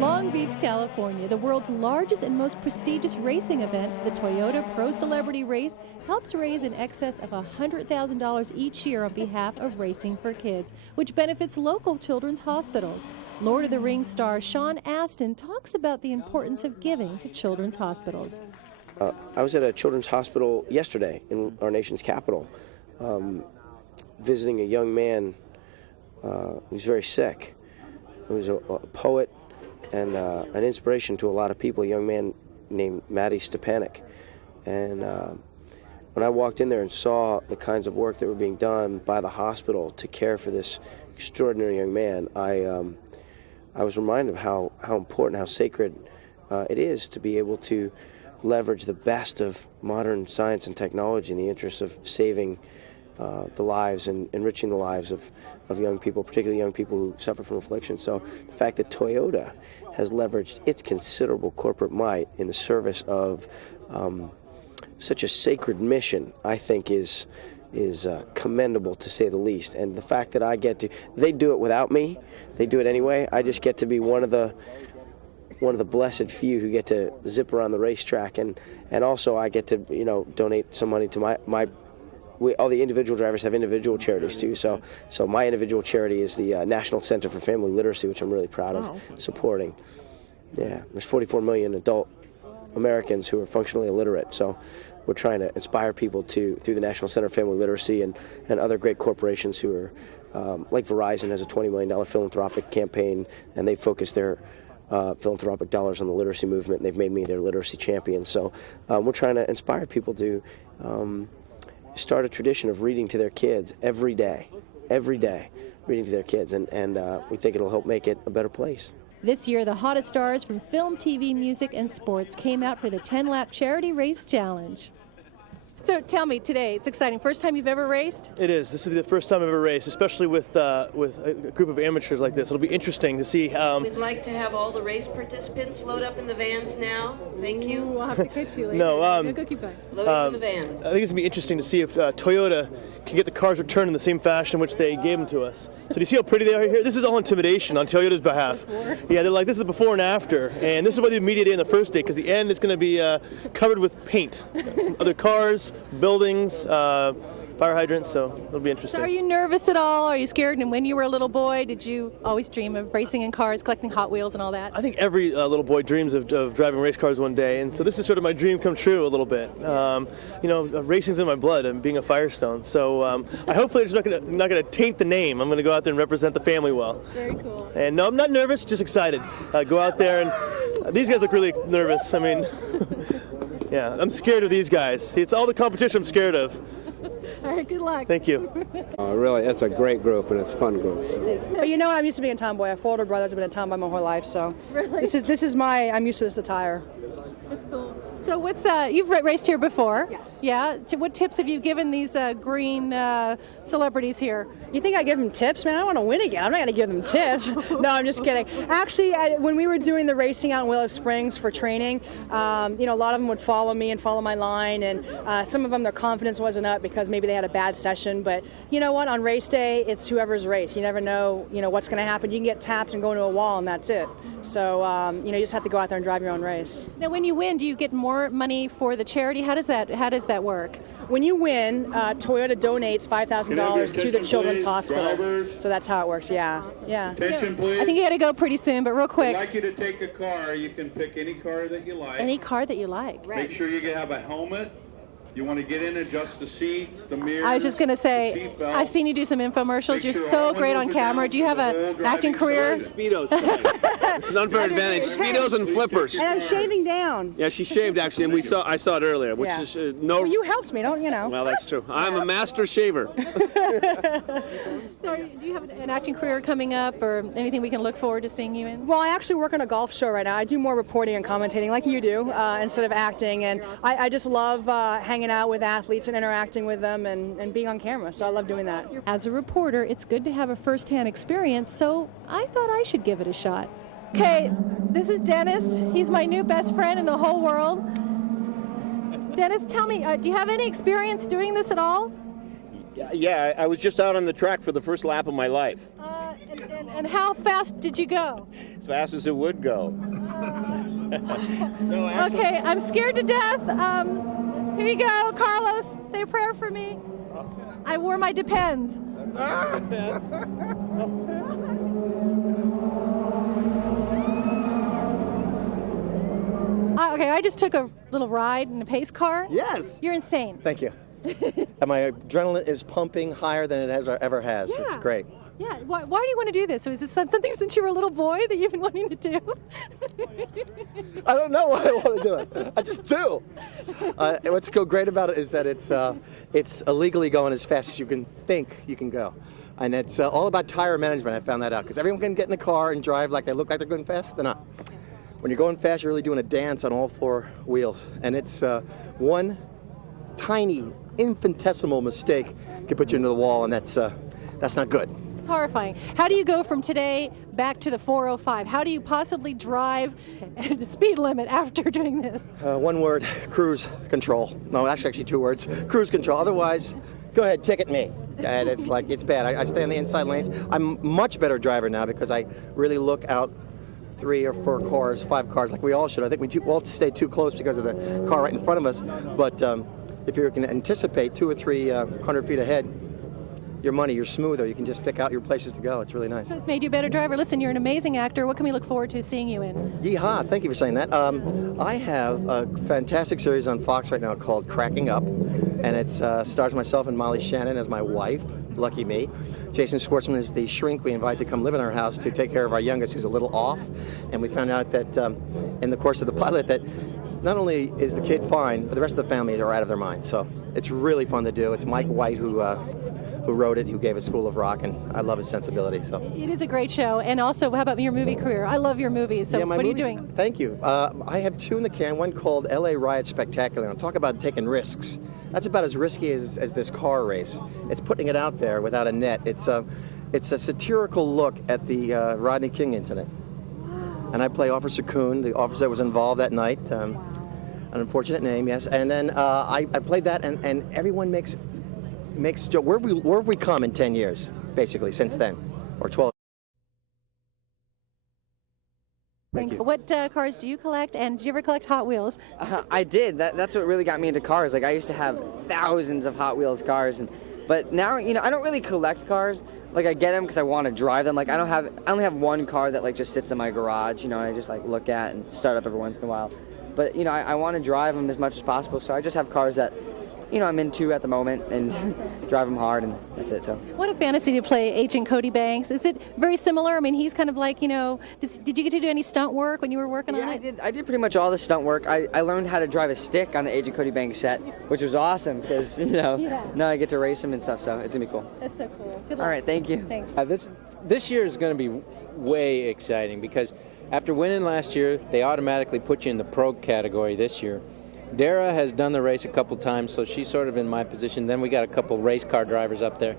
Long Beach, California, the world's largest and most prestigious racing event, the Toyota Pro Celebrity Race, helps raise in excess of $100,000 each year on behalf of Racing for Kids, which benefits local children's hospitals. Lord of the Rings star Sean Astin talks about the importance of giving to children's hospitals. I was at a children's hospital yesterday in our nation's capital, visiting a young man who's very sick. He was a poet and an inspiration to a lot of people, a young man named Matty Stepanek. And when I walked in there and saw the kinds of work that were being done by the hospital to care for this extraordinary young man, I was reminded of how important, how sacred it is to be able to leverage the best of modern science and technology in the interest of saving the lives and enriching the lives of young people, particularly young people who suffer from affliction. So the fact that Toyota has leveraged its considerable corporate might in the service of such a sacred mission, I think is commendable, to say the least. And the fact that I get to, they do it without me, they do it anyway. I just get to be one of the blessed few who get to zip around the racetrack, and also I get to, donate some money to all the individual drivers have individual charities too. So my individual charity is the National Center for Family Literacy, which I'm really proud of supporting. Yeah, there's 44 million adult Americans who are functionally illiterate. So we're trying to inspire people through the National Center for Family Literacy and other great corporations who are, like Verizon has a $20 million philanthropic campaign, and they focus their philanthropic dollars on the literacy movement, and they've made me their literacy champion. So we're trying to inspire people to start a tradition of reading to their kids every day, reading to their kids, and we think it'll help make it a better place. This year, the hottest stars from film, TV, music, and sports came out for the 10-lap charity race challenge. So tell me, today, it's exciting. First time you've ever raced? It is. This will be the first time I've ever raced, especially with a group of amateurs like this. It'll be interesting to see. We'd like to have all the race participants load up in the vans now. Thank you. We'll have to coach you later. No, go keep going. Load up in the vans. I think it's going to be interesting to see if Toyota can get the cars returned in the same fashion in which they gave them to us. So do you see how pretty they are here? This is all intimidation on Toyota's behalf. Yeah, they're like, this is the before and after. And this is what the media day and the first day, because the end is going to be covered with paint. Other cars, buildings, fire hydrants, so it'll be interesting. So are you nervous at all? Are you scared? And when you were a little boy, did you always dream of racing in cars, collecting Hot Wheels and all that? I think every little boy dreams of driving race cars one day, and so this is sort of my dream come true a little bit. Racing's in my blood and being a Firestone, so I hopefully it's not going to taint the name. I'm going to go out there and represent the family well. Very cool. And no, I'm not nervous, just excited. Go out there, and these guys look really nervous. I mean, yeah, I'm scared of these guys. See, it's all the competition I'm scared of. All right, good luck. Thank you. Really, it's a great group, and it's a fun group. So. Well, I'm used to being a tomboy. I have 4 older brothers. I've been a tomboy my whole life, so really? I'm used to this attire. That's cool. So what's you've raced here before? Yes. Yeah. So what tips have you given these green celebrities here? You think I give them tips? Man, I want to win again. I'm not going to give them tips. No, I'm just kidding. Actually, when we were doing the racing out in Willow Springs for training, a lot of them would follow me and follow my line, and some of them, their confidence wasn't up because maybe they had a bad session. But you know what? On race day, it's whoever's race. You never know, what's going to happen. You can get tapped and go into a wall, and that's it. So, you just have to go out there and drive your own race. Now, when you win, do you get more money for the charity? How does that work? When you win, Toyota donates $5,000 to the Children's Hospital. Drivers. So that's how it works. Yeah. Attention, please. I think you got to go pretty soon, but real quick. I'd like you to take a car. You can pick any car that you like. Any car that you like. Make sure you have a helmet. You want to get in, adjust the seats, the mirrors. I was just going to say, I've seen you do some infomercials. You're so great on camera. Do you have an acting career? Speedos. It's an unfair advantage. Speedos and flippers. And I'm shaving down. Yeah, she shaved actually, and I saw it earlier, which is no. Well, you helped me, don't you know? Well, that's true. I'm a master shaver. So, do you have an acting career coming up, or anything we can look forward to seeing you in? Well, I actually work on a golf show right now. I do more reporting and commentating, like you do, instead of acting, and I just love hanging out with athletes and interacting with them and being on camera, so I love doing that. As a reporter, it's good to have a first-hand experience, so I thought I should give it a shot. Okay, this is Dennis. He's my new best friend in the whole world. Dennis, tell me, do you have any experience doing this at all? Yeah, I was just out on the track for the first lap of my life. And how fast did you go? As fast as it would go. No, actually, Okay, I'm scared to death. Here we go, Carlos. Say a prayer for me. I wore my Depends. Okay, I just took a little ride in a pace car. Yes. You're insane. Thank you. And my adrenaline is pumping higher than it ever has. Yeah. It's great. Yeah. Why do you want to do this? So is this something since you were a little boy that you've been wanting to do? I don't know why I want to do it. I just do. What's great about it is that it's illegally going as fast as you can think you can go. And it's all about tire management. I found that out because everyone can get in the car and drive like they look like they're going fast. They're not. When you're going fast, you're really doing a dance on all four wheels. And it's one tiny, infinitesimal mistake can put you into the wall, and that's not good. It's horrifying. How do you go from today back to the 405? How do you possibly drive at the speed limit after doing this? One word, cruise control. No, actually 2 words, cruise control. Otherwise, go ahead, ticket me. And it's bad. I stay on the inside lanes. I'm a much better driver now because I really look out 3 or 4 cars, 5 cars, like we all should. I think we all stay too close because of the car right in front of us. But if you can anticipate 200 or 300 feet ahead, you're smoother. You can just pick out your places to go. It's really nice. So it's made you a better driver. Listen, you're an amazing actor. What can we look forward to seeing you in? Yeehaw, thank you for saying that. I have a fantastic series on Fox right now called Cracking Up, and it stars myself and Molly Shannon as my wife. Lucky me. Jason Schwartzman is the shrink we invite to come live in our house to take care of our youngest who's a little off. And we found out that in the course of the pilot that not only is the kid fine, but the rest of the family are out of their minds. So it's really fun to do. It's Mike White who wrote it, who gave us School of Rock, and I love his sensibility. So it is a great show. And also, how about your movie career? I love your movies. So yeah, what are you doing? Thank you. I have 2 in the can. One called L.A. Riot Spectacular. And talk about taking risks. That's about as risky as this car race. It's putting it out there without a net. It's a satirical look at the Rodney King incident. And I play Officer Kuhn, the officer that was involved that night. An unfortunate name, yes. And then I played that, and everyone makes joke. Where have we come in 10 years, basically, since then, or 12? Thank you. What cars do you collect, and do you ever collect Hot Wheels? I did. That's what really got me into cars. Like, I used to have thousands of Hot Wheels cars, but now, I don't really collect cars. Like, I get them because I want to drive them. Like, I only have one car that just sits in my garage, and I just look at and start up every once in a while. But I want to drive them as much as possible, so I just have cars that I'm into at the moment and drive them hard, and that's it. So. What a fantasy to play Agent Cody Banks. Is it very similar? I mean, he's kind of like, did you get to do any stunt work when you were working on it? I did pretty much all the stunt work. I learned how to drive a stick on the Agent Cody Banks set, which was awesome because, now I get to race him and stuff, so it's going to be cool. That's so cool. Good luck. All right, thank you. Thanks. This year is going to be way exciting because after winning last year, they automatically put you in the pro category this year. Dara has done the race a couple times, so she's sort of in my position. Then we got a couple race car drivers up there.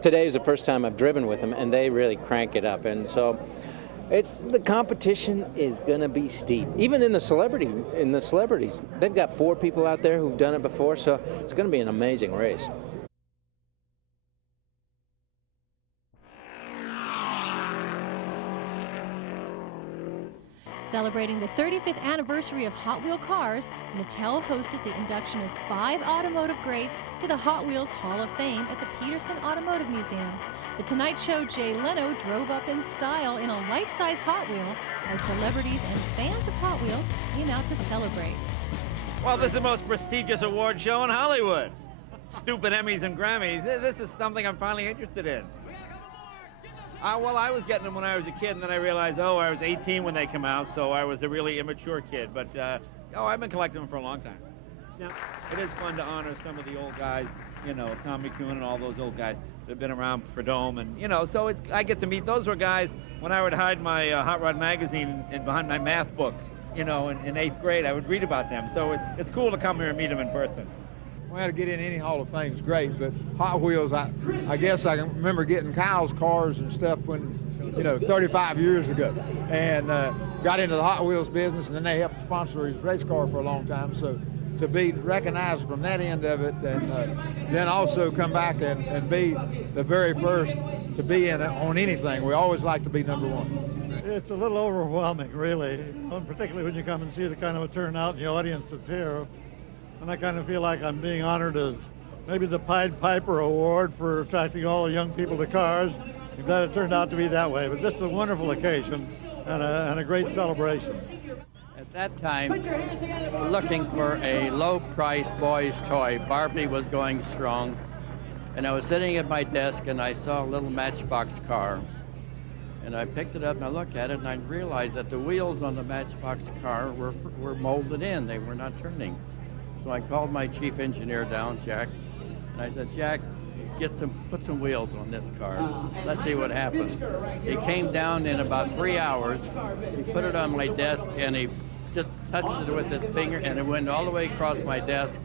Today is the first time I've driven with them, and they really crank it up. And so the competition is going to be steep. Even in the celebrities, they've got 4 people out there who've done it before, so it's going to be an amazing race. Celebrating the 35th anniversary of Hot Wheel cars, Mattel hosted the induction of 5 automotive greats to the Hot Wheels Hall of Fame at the Peterson Automotive Museum. The Tonight Show Jay Leno drove up in style in a life-size Hot Wheel as celebrities and fans of Hot Wheels came out to celebrate. Well, this is the most prestigious award show in Hollywood. Stupid Emmys and Grammys. This is something I'm finally interested in. Well, I was getting them when I was a kid, and then I realized, I was 18 when they come out, so I was a really immature kid. But, I've been collecting them for a long time. Now, it is fun to honor some of the old guys, Tom McEwen and all those old guys that have been around for Dome. And, so I get to meet, those were guys when I would hide my Hot Rod magazine behind my math book, in 8th grade. I would read about them. So it's cool to come here and meet them in person. Well, to get in any Hall of Fame is great, but Hot Wheels, I guess I can remember getting Kyle's cars and stuff when, 35 years ago, and got into the Hot Wheels business, and then they helped sponsor his race car for a long time. So to be recognized from that end of it, and then also come back and be the very first to be in it on anything. We always like to be number one. It's a little overwhelming, really, particularly when you come and see the kind of a turnout in the audience that's here. And I kind of feel like I'm being honored as maybe the Pied Piper Award for attracting all the young people to cars. I'm glad it turned out to be that way, but this is a wonderful occasion and a great celebration. At that time, looking for a low-priced boy's toy, Barbie was going strong, and I was sitting at my desk and I saw a little Matchbox car, and I picked it up and I looked at it and I realized that the wheels on the Matchbox car were molded in; they were not turning. So I called my chief engineer down, Jack, and I said, Jack, put some wheels on this car. Let's see what happens. He came down in about 3 hours. He put it on my desk and he just touched it with his finger and it went all the way across my desk.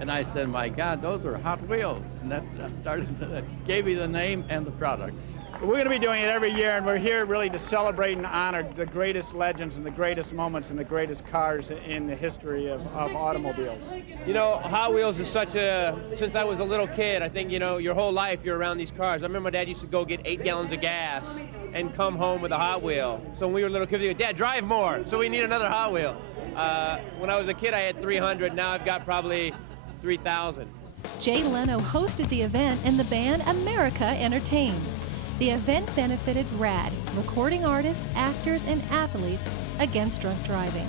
And I said, my God, those are Hot Wheels. And that gave me the name and the product. We're going to be doing it every year, and we're here really to celebrate and honor the greatest legends and the greatest moments and the greatest cars in the history of automobiles. You know, Hot Wheels is since I was a little kid, I think, you know, your whole life you're around these cars. I remember my dad used to go get 8 gallons of gas and come home with a Hot Wheel. So when we were little kids, we'd go, Dad, drive more, so we need another Hot Wheel. When I was a kid, I had 300. Now I've got probably 3,000. Jay Leno hosted the event and the band America entertained. The event benefited RAD, recording artists, actors, and athletes against drunk driving.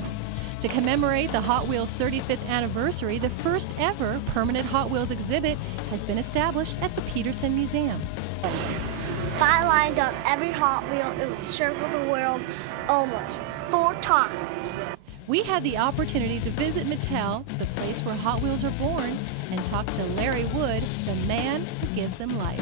To commemorate the Hot Wheels 35th anniversary, the first ever permanent Hot Wheels exhibit has been established at the Peterson Museum. If I lined up every Hot Wheel, it would circle the world almost 4 times. We had the opportunity to visit Mattel, the place where Hot Wheels are born, and talk to Larry Wood, the man who gives them life.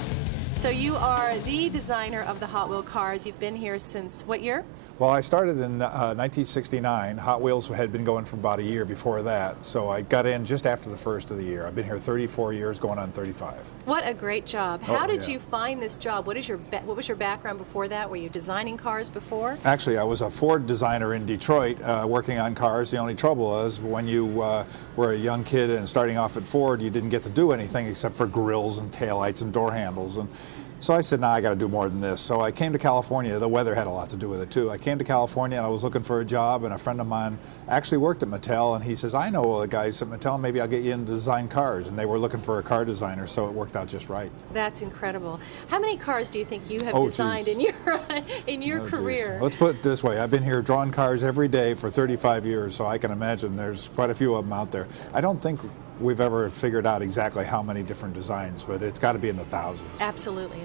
So you are the designer of the Hot Wheel cars. You've been here since what year? Well, I started in 1969. Hot Wheels had been going for about a year before that, so I got in just after the first of the year. I've been here 34 years, going on 35. What a great job. How did you find this job? What was your background before that? Were you designing cars before? Actually, I was a Ford designer in Detroit, working on cars. The only trouble was when you were a young kid and starting off at Ford, you didn't get to do anything except for grills and taillights and door handles. And so I said, nah, I got to do more than this. So I came to California. The weather had a lot to do with it, too. I came to California, and I was looking for a job, and a friend of mine actually worked at Mattel, and he says, I know the guys at Mattel, maybe I'll get you in to design cars. And they were looking for a car designer, so it worked out just right. That's incredible. How many cars do you think you have designed in your career? Let's put it this way. I've been here drawing cars every day for 35 years, so I can imagine there's quite a few of them out there. I don't think we've ever figured out exactly how many different designs, but it's got to be in the thousands. Absolutely.